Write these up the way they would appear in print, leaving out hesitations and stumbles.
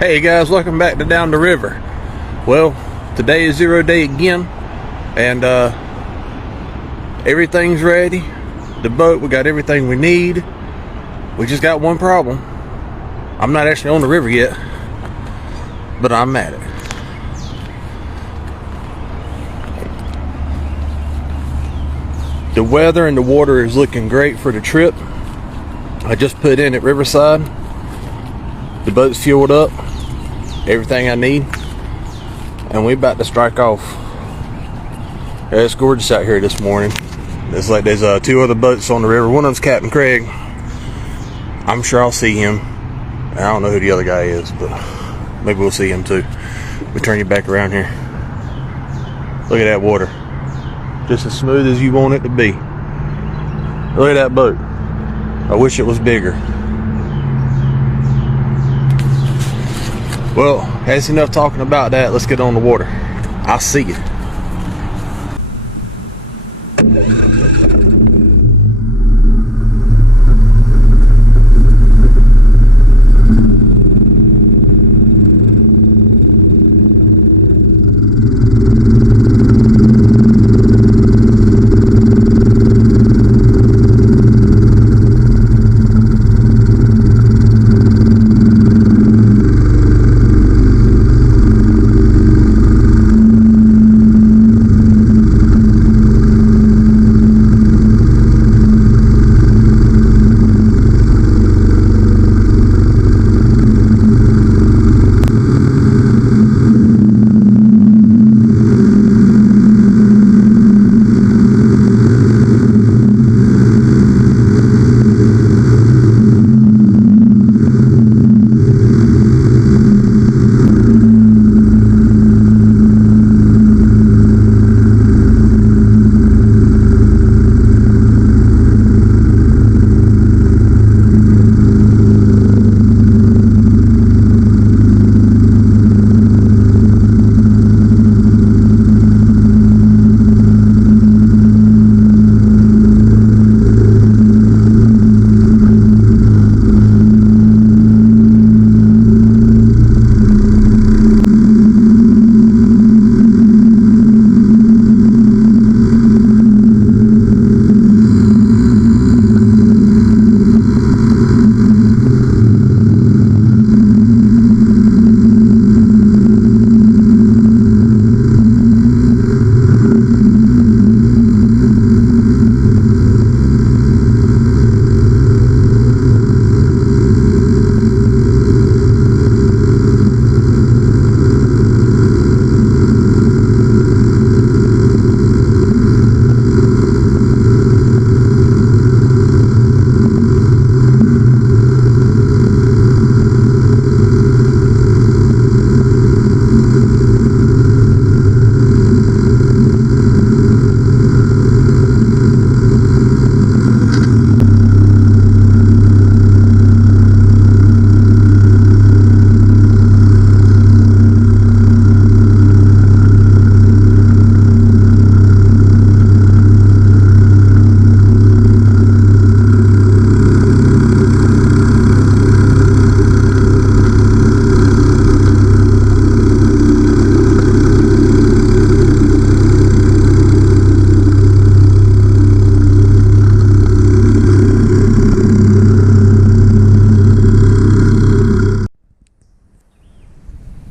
Hey guys, welcome back to Down the River. Well, today is 0 day again, and everything's ready. The boat, we got everything we need. We just got one problem. I'm not actually on the river yet, but I'm at it. The weather and the water is looking great for the trip. I just put in at Riverside. The boat's fueled up, everything I need, and we're about to strike off. Yeah, it's gorgeous out here this morning. It's like there's two other boats on the river. One of them's Captain Craig. I'm sure I'll see him. I don't know who the other guy is, but maybe we'll see him too. We turn you back around here. Look at that water. Just as smooth as you want it to be. Look at that boat. I wish it was bigger. Well, that's enough talking about that. Let's get on the water. I'll see you.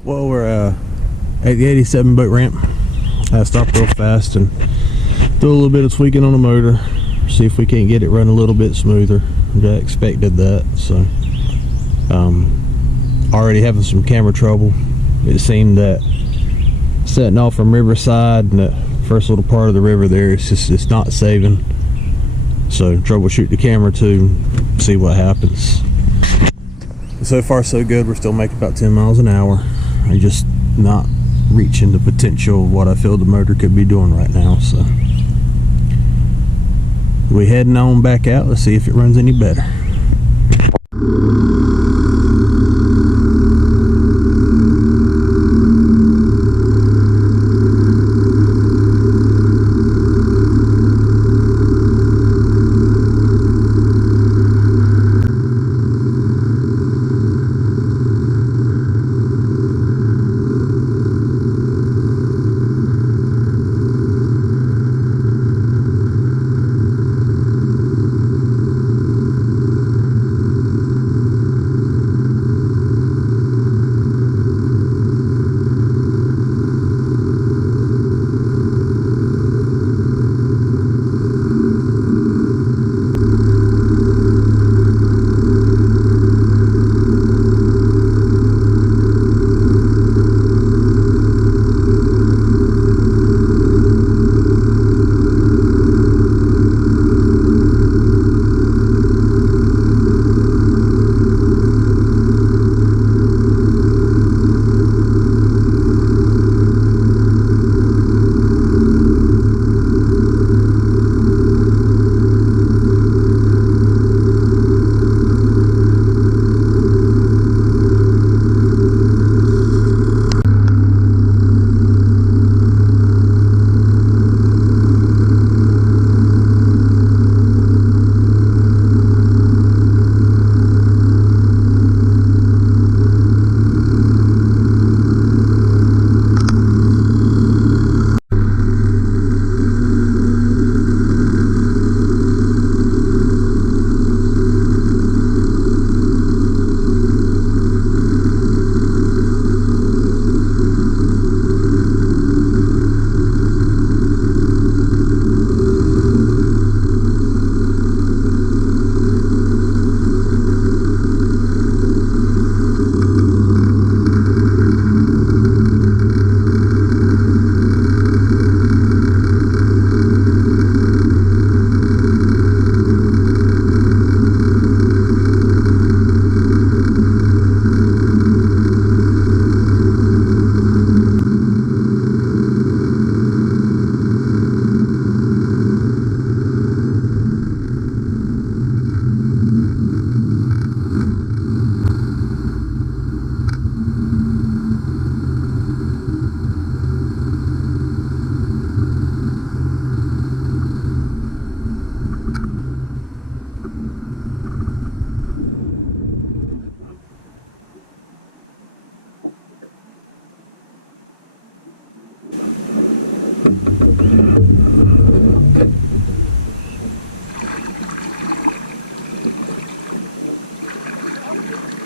Well, we're at the 87 boat ramp. I stopped real fast and do a little bit of tweaking on the motor, see if we can't get it run a little bit smoother. I expected that, so already having some camera trouble. It seemed that setting off from Riverside and that first little part of the river there, it's not saving. So troubleshoot the camera too, see what happens. So far so good. We're still making about 10 miles an hour. I'm just not reaching the potential of what I feel the motor could be doing right now. So we heading on back out. Let's see if it runs any better.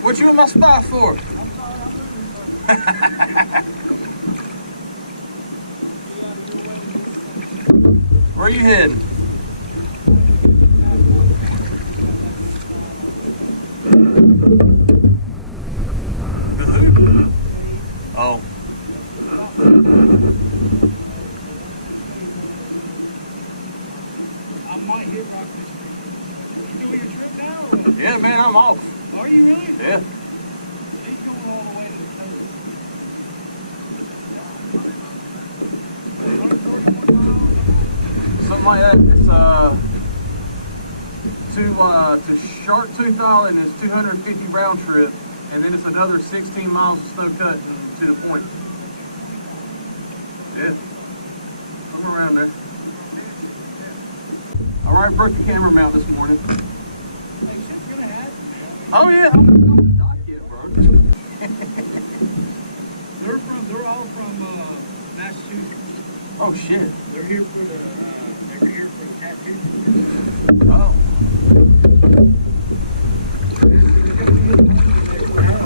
What you in my spot for? Where are you heading? The who? Oh. I might hit Rock this week. You doing your trip now or what? Yeah, man, I'm off. Are you really? Yeah. He's going all the way to the coast. 131 miles. Something like that. It's to Sharktooth Island is 250 round trip, and then it's another 16 miles of snow cut to the point. Yeah. Somewhere around there. Alright, broke the camera mount this morning. Hey, shit's gonna happen. Oh yeah, I'm not on the dock yet, bro. They're all from Massachusetts. Oh shit. They're here for the tattoo. Oh.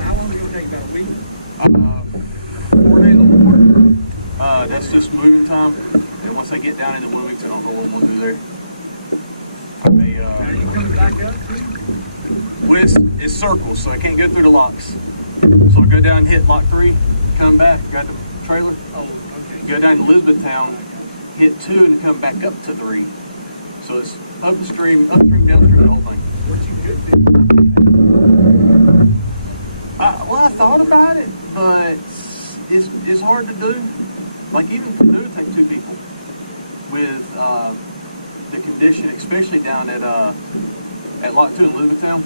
How long is it gonna take? About a week? 4 days on board. That's just moving time. And once I get down into Wilmington, I'll go what I'm gonna do there. Are you coming back up? Well, it's circles, so I can't go through the locks. So I go down and hit lock 3, come back, got the trailer. Oh, okay. Go down to Elizabethtown, hit 2, and come back up to 3. So it's upstream, downstream, the whole thing. What you could do? Well, I thought about it, but it's hard to do. Like even canoe would take 2 people with the condition, especially down at Lock 2 in Elizabethtown.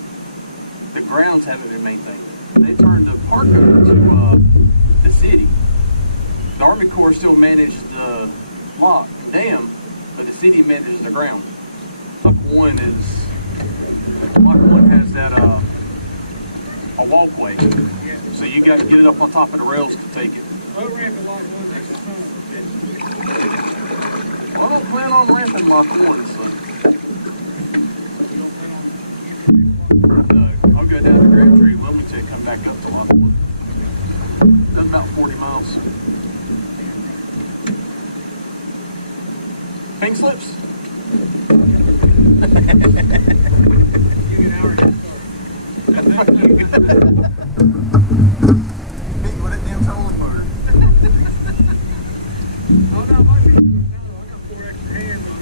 The grounds haven't been maintained. They turned the park over to the city. The Army Corps still manages the lock and dam, but the city manages the ground. Lock 1 has that a walkway, so you got to get it up on top of the rails to take it. Low ramp and lock 1 makes a ton of bitch. Well, I don't plan on ramping Lock 1, so. No, I'll go down to Grapetree, Wilmington, come back up to Lock 1. That's about 40 miles. Pink slips? You get an hour head start. Beat with that damn trolling motor. Oh, no, I might be doing a paddle. I got 4 extra hands on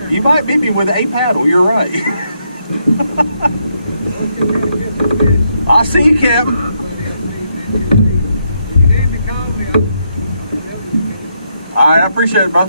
there. You might beat me with a paddle, you're right. I see you, Capt. You need to call me. Alright, I appreciate it, bro.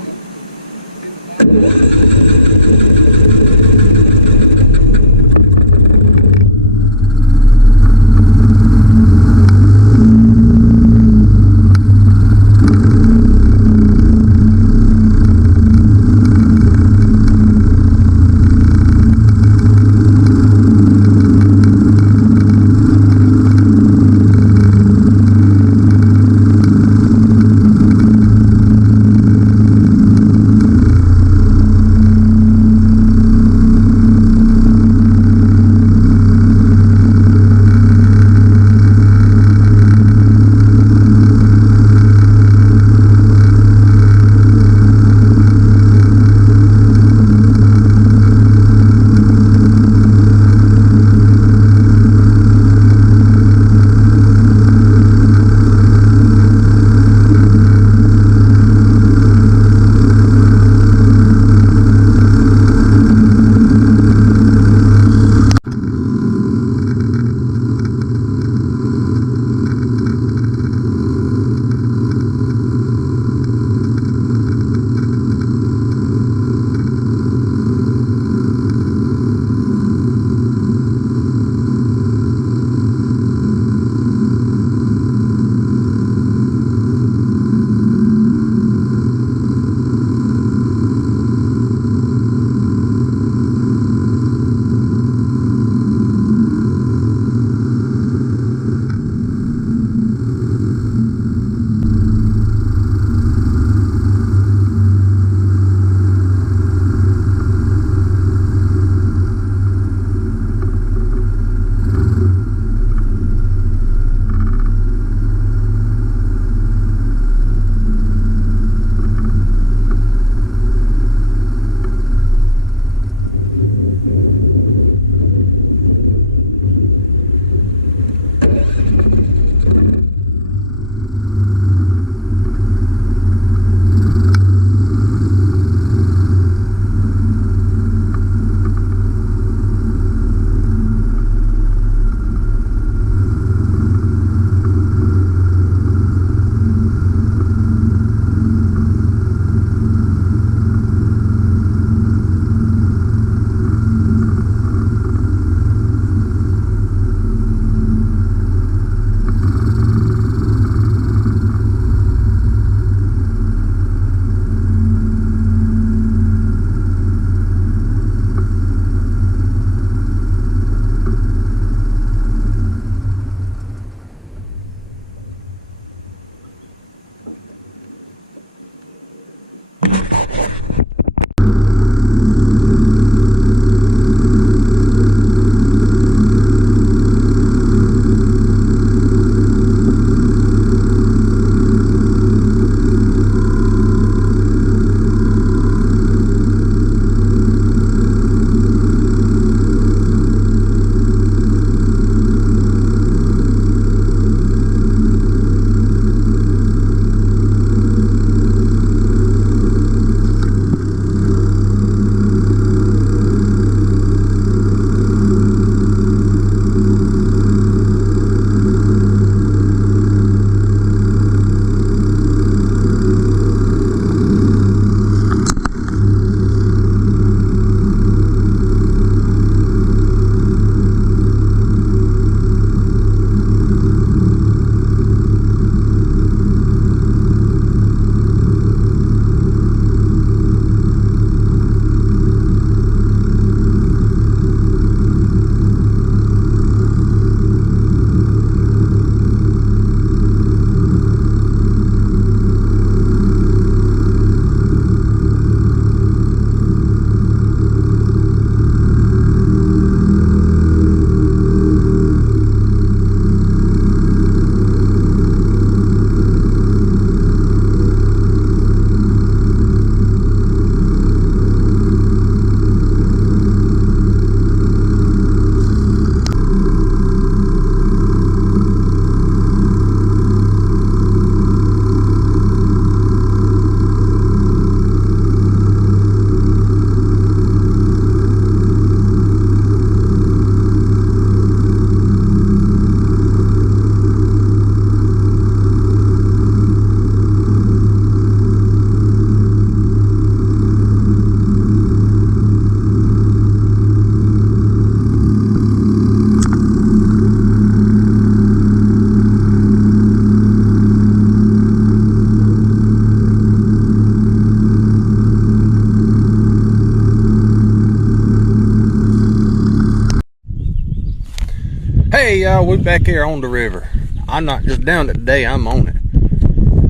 y'all, we back here on the river. I'm not just down it today, I'm on it.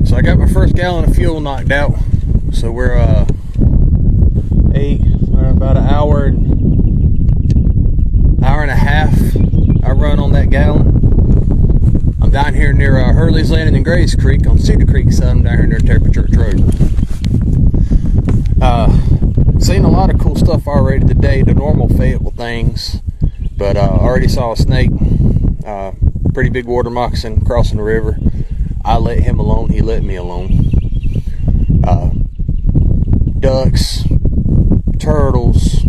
So I got my first gallon of fuel knocked out. So we're about an hour and a half I run on that gallon. I'm down here near Hurley's Landing and Grays Creek on Cedar Creek side. I'm down here near Terry Church Road. Seen a lot of cool stuff already today, the normal Fayetteville things, but already saw a snake, pretty big water moccasin crossing the river. I let him alone, he let me alone. Ducks, turtles,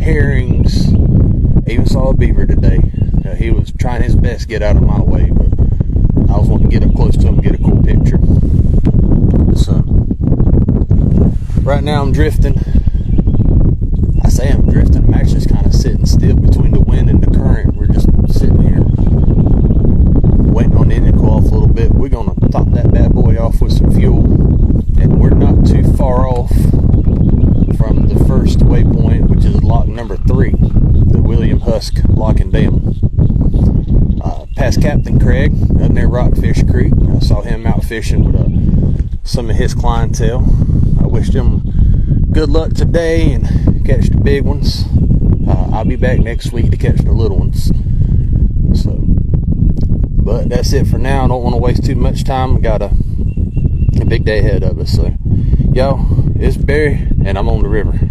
herrings, even saw a beaver today. He was trying his best to get out of my way, but I was wanting to get up close to him and get a cool picture. So right now I'm drifting. I say I'm drifting, I'm actually just kind of sitting still between the wind and the current. We're just sitting here waiting on the engine to cool off a little bit. We're going to top that bad boy off with some fuel, and we're not too far off from the first waypoint, which is lock number 3, the William Husk Lock and Dam. Past Captain Craig up near Rockfish Creek. I saw him out fishing with some of his clientele. I wished him good luck today and catch the big ones. I'll be back next week to catch the little ones. So, but that's it for now. I don't want to waste too much time. I got a big day ahead of us. So, y'all, it's Barry, and I'm on the river.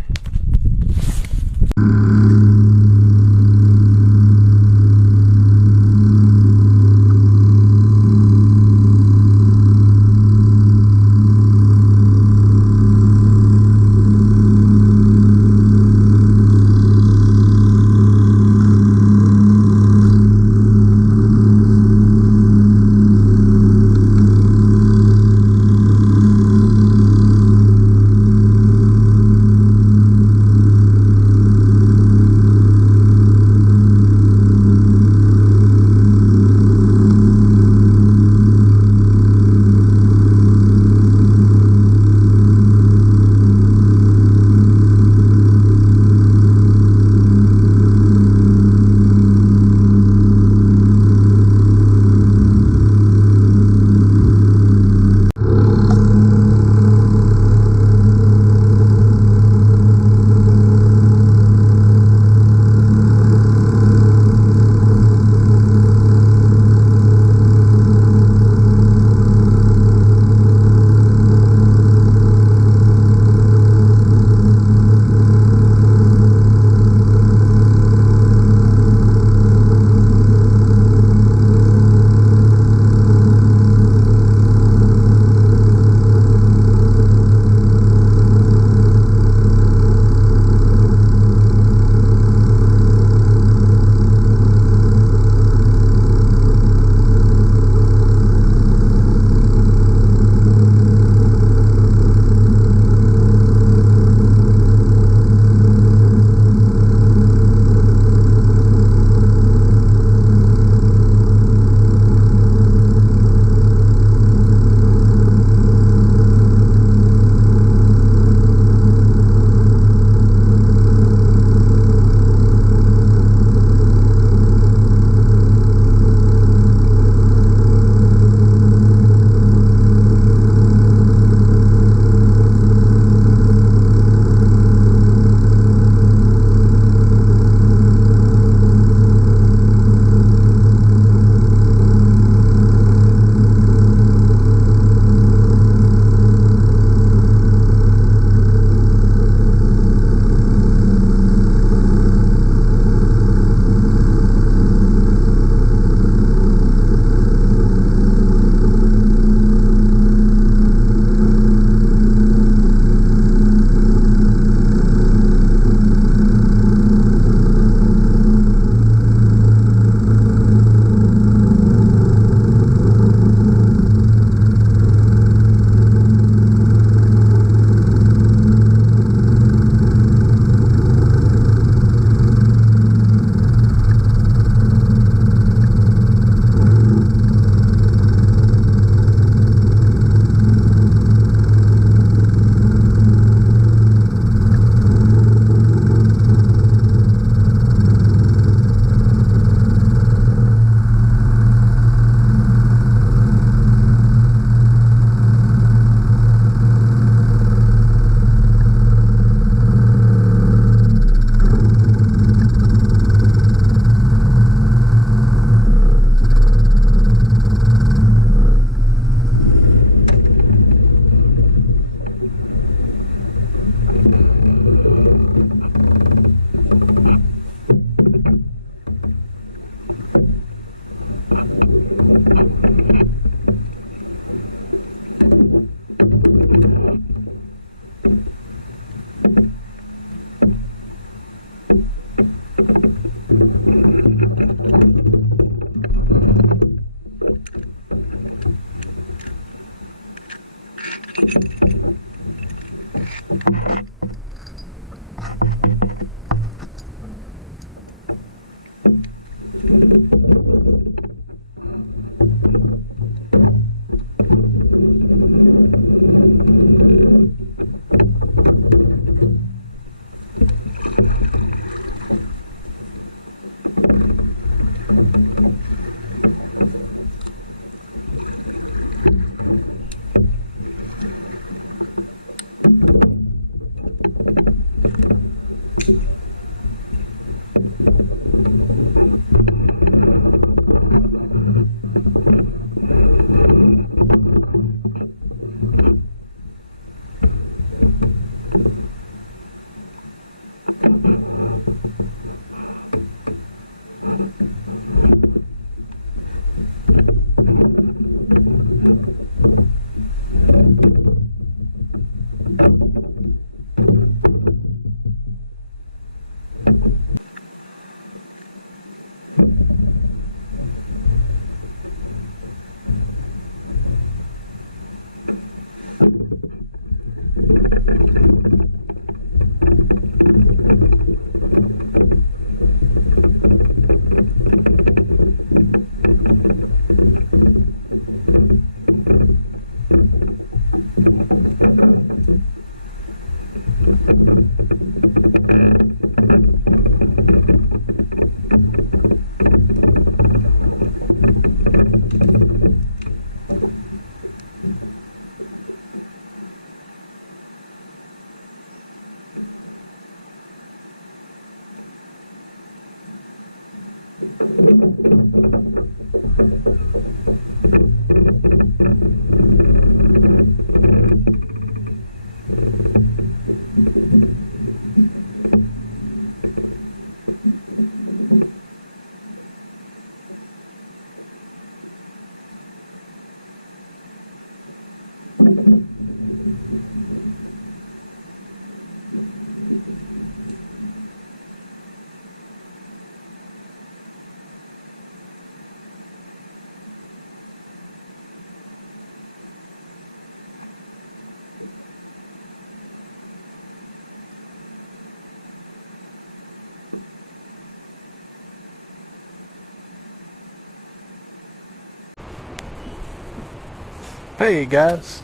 Hey guys,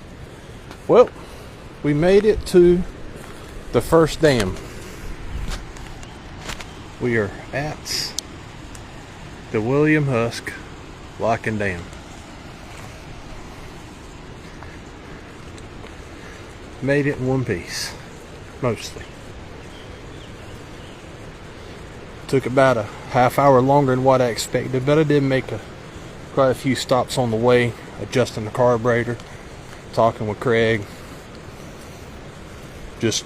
well, we made it to the first dam. We are at the William Husk Lock and Dam. Made it in one piece, mostly. Took about a half hour longer than what I expected, but I did make quite a few stops on the way, adjusting the carburetor, talking with Craig, just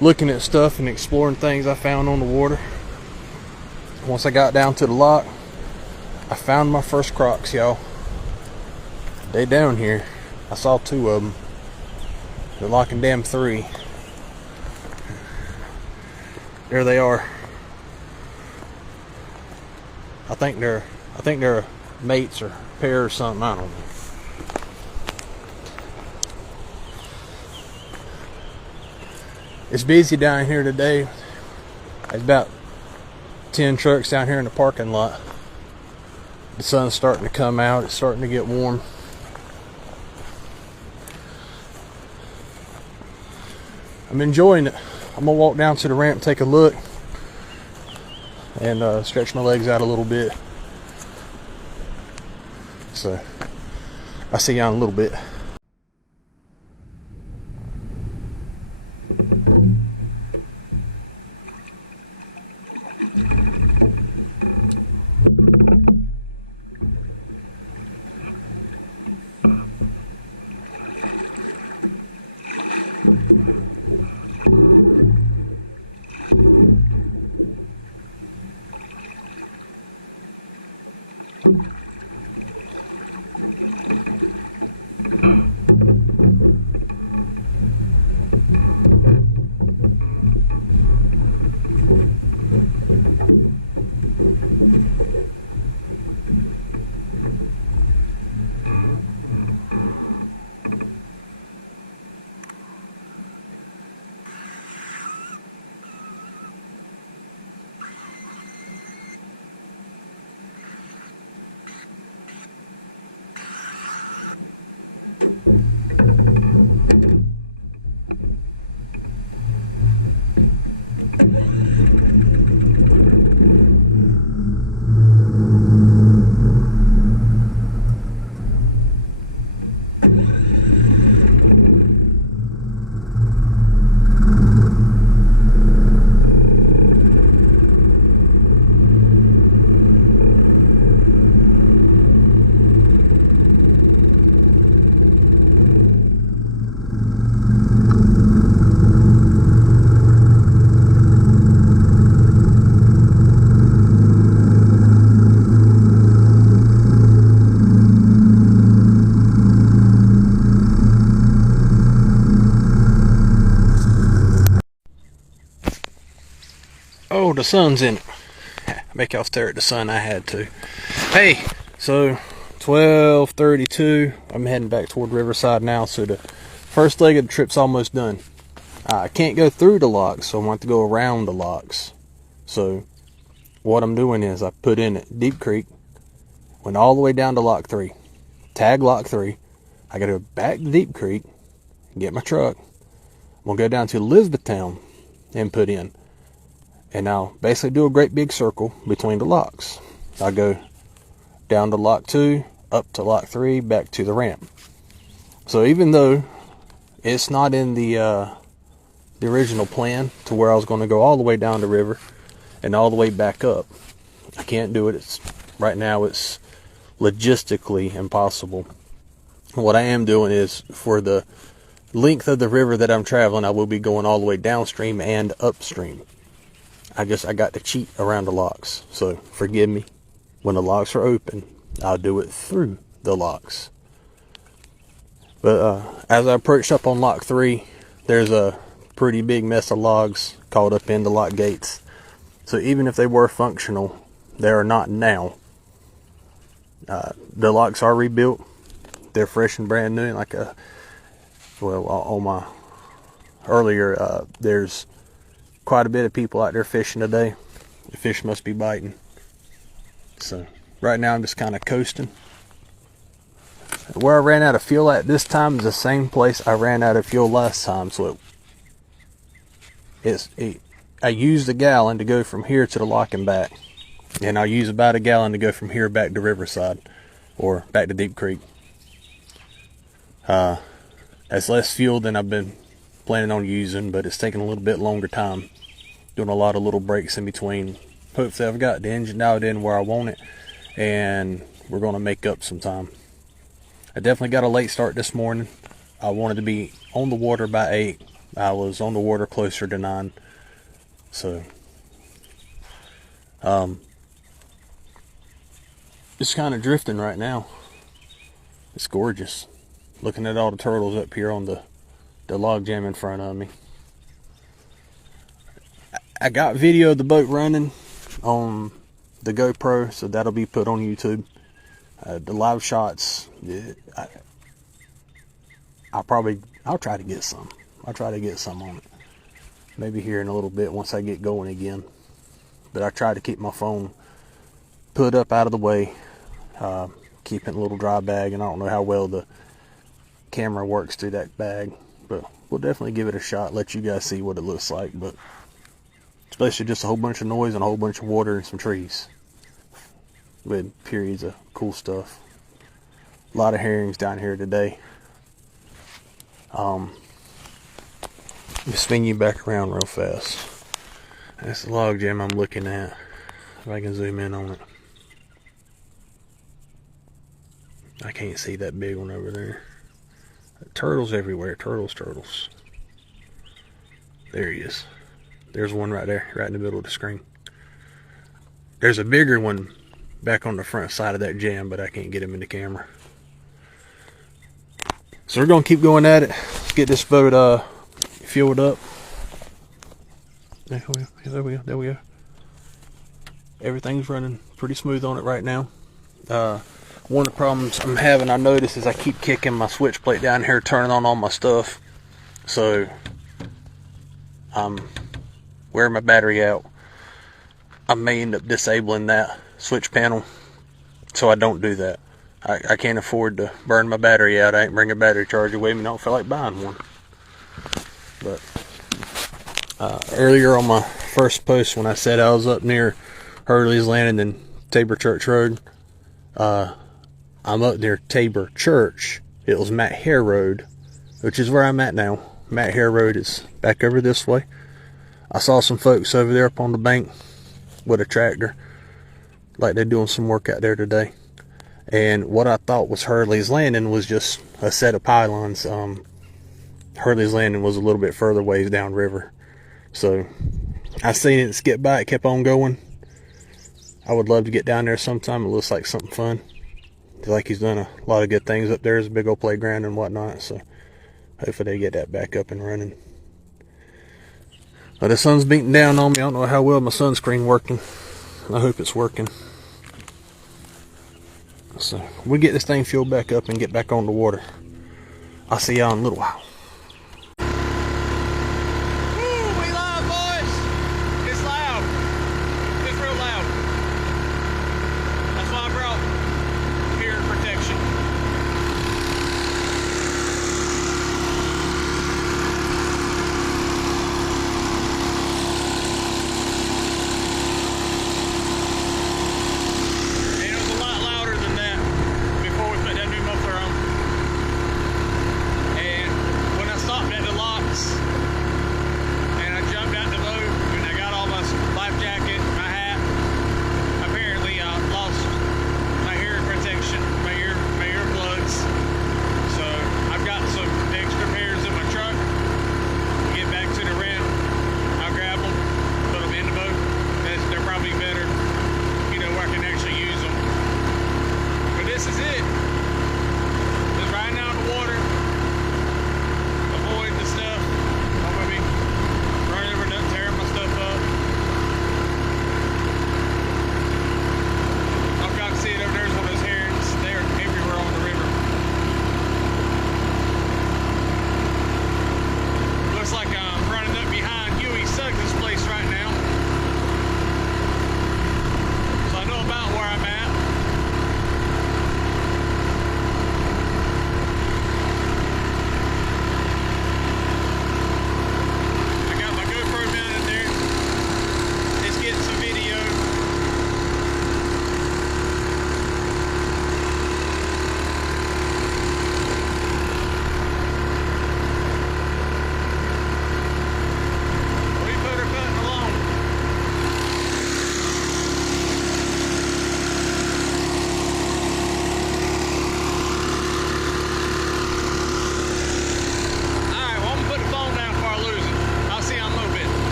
looking at stuff and exploring things I found on the water. Once I got down to the lock, I found my first crocs, y'all. They down here. I saw two of them. They're Lock and Dam 3. There they are. I think they're mates or pair or something, I don't know. It's busy down here today. There's about 10 trucks down here in the parking lot. The sun's starting to come out. It's starting to get warm. I'm enjoying it. I'm gonna walk down to the ramp, take a look, and stretch my legs out a little bit. So I'll see you in a little bit. the sun's in it. Make y'all stare at the sun. I had to. Hey, so 12:32. I'm heading back toward Riverside now. So the first leg of the trip's almost done. I can't go through the locks, so I'm going to have to go around the locks. So what I'm doing is I put in at Deep Creek, went all the way down to lock 3, tag lock 3. I got to go back to Deep Creek, get my truck. I'm going to go down to Elizabethtown and put in. And I'll basically do a great big circle between the locks. I'll go down to lock 2, up to lock 3, back to the ramp. So even though it's not in the original plan to where I was going to go all the way down the river and all the way back up, I can't do it. Right now it's logistically impossible. What I am doing is, for the length of the river that I'm traveling, I will be going all the way downstream and upstream. I got to cheat around the locks, so forgive me. When the locks are open, I'll do it through the locks. But as I approached up on lock 3, there's a pretty big mess of logs caught up in the lock gates. So even if they were functional, they are not now. The locks are rebuilt. They're fresh and brand new. Like on my earlier, there's quite a bit of people out there fishing today. The fish must be biting. So right now I'm just kind of coasting. Where I ran out of fuel at this time is the same place I ran out of fuel last time. So I used a gallon to go from here to the lock and back, and I'll use about a gallon to go from here back to Riverside or back to Deep Creek. That's less fuel than I've been planning on using, but it's taking a little bit longer time, doing a lot of little breaks in between. Hopefully I've got the engine dialed in where I want it, and we're going to make up some time. I definitely got a late start this morning. I wanted to be on the water by 8. I was on the water closer to 9. So it's kind of drifting right now. It's gorgeous. Looking at all the turtles up here on the log jam in front of me. I got video of the boat running on the GoPro, so that'll be put on YouTube. The live shots, I'll try to get some. I'll try to get some on it. Maybe here in a little bit once I get going again. But I try to keep my phone put up out of the way, keep it in a little dry bag, and I don't know how well the camera works through that bag, but we'll definitely give it a shot, let you guys see what it looks like. But it's basically just a whole bunch of noise and a whole bunch of water and some trees with periods of cool stuff. A lot of herrings down here today. Let me swing you back around real fast. That's the log jam I'm looking at. If I can zoom in on it. I can't see that big one over there. Turtles everywhere. Turtles. There he is. There's one right there, right in the middle of the screen. There's a bigger one back on the front side of that jam, but I can't get him in the camera. So we're going to keep going at it. Let's get this boat fueled up. There we go. Everything's running pretty smooth on it right now. One of the problems I'm having, I notice, is I keep kicking my switch plate down here, turning on all my stuff. So I'm wearing my battery out. I may end up disabling that switch panel, so I don't do that. I can't afford to burn my battery out. I ain't bring a battery charger with me. I don't feel like buying one. But earlier on my first post, when I said I was up near Hurley's Landing and Tabor Church Road, I'm up near Tabor Church. It was Matt Hare Road, which is where I'm at now. Matt Hare Road is back over this way. I saw some folks over there up on the bank with a tractor, like they're doing some work out there today. And what I thought was Hurley's Landing was just a set of pylons. Hurley's Landing was a little bit further ways downriver. So I seen it skip by, it kept on going. I would love to get down there sometime. It looks like something fun. I feel like he's done a lot of good things up there. There's a big old playground and whatnot. So hopefully they get that back up and running. The sun's beating down on me. I don't know how well my sunscreen working. I hope it's working. So we'll get this thing filled back up and get back on the water. I'll see y'all in a little while. We live, boys. It's loud. It's real loud. That's why I brought hearing protection. And it was a lot louder than that before we put that new muffler on. And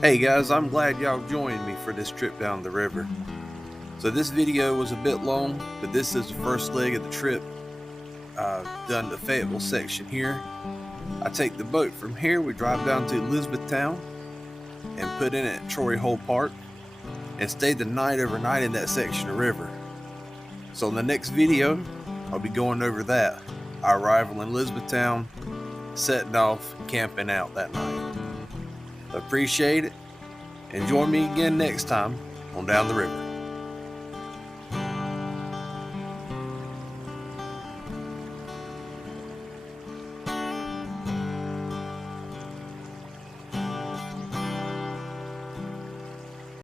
Hey guys, I'm glad y'all joined me for this trip down the river. So this video was a bit long, but this is the first leg of the trip. Done the Fayetteville section here. I take the boat from here, we drive down to Elizabethtown and put in at Troy Hole Park and stay the night overnight in that section of river. So in the next video, I'll be going over that. Our arrival in Elizabethtown, setting off, camping out that night. Appreciate it, and join me again next time on Down the River.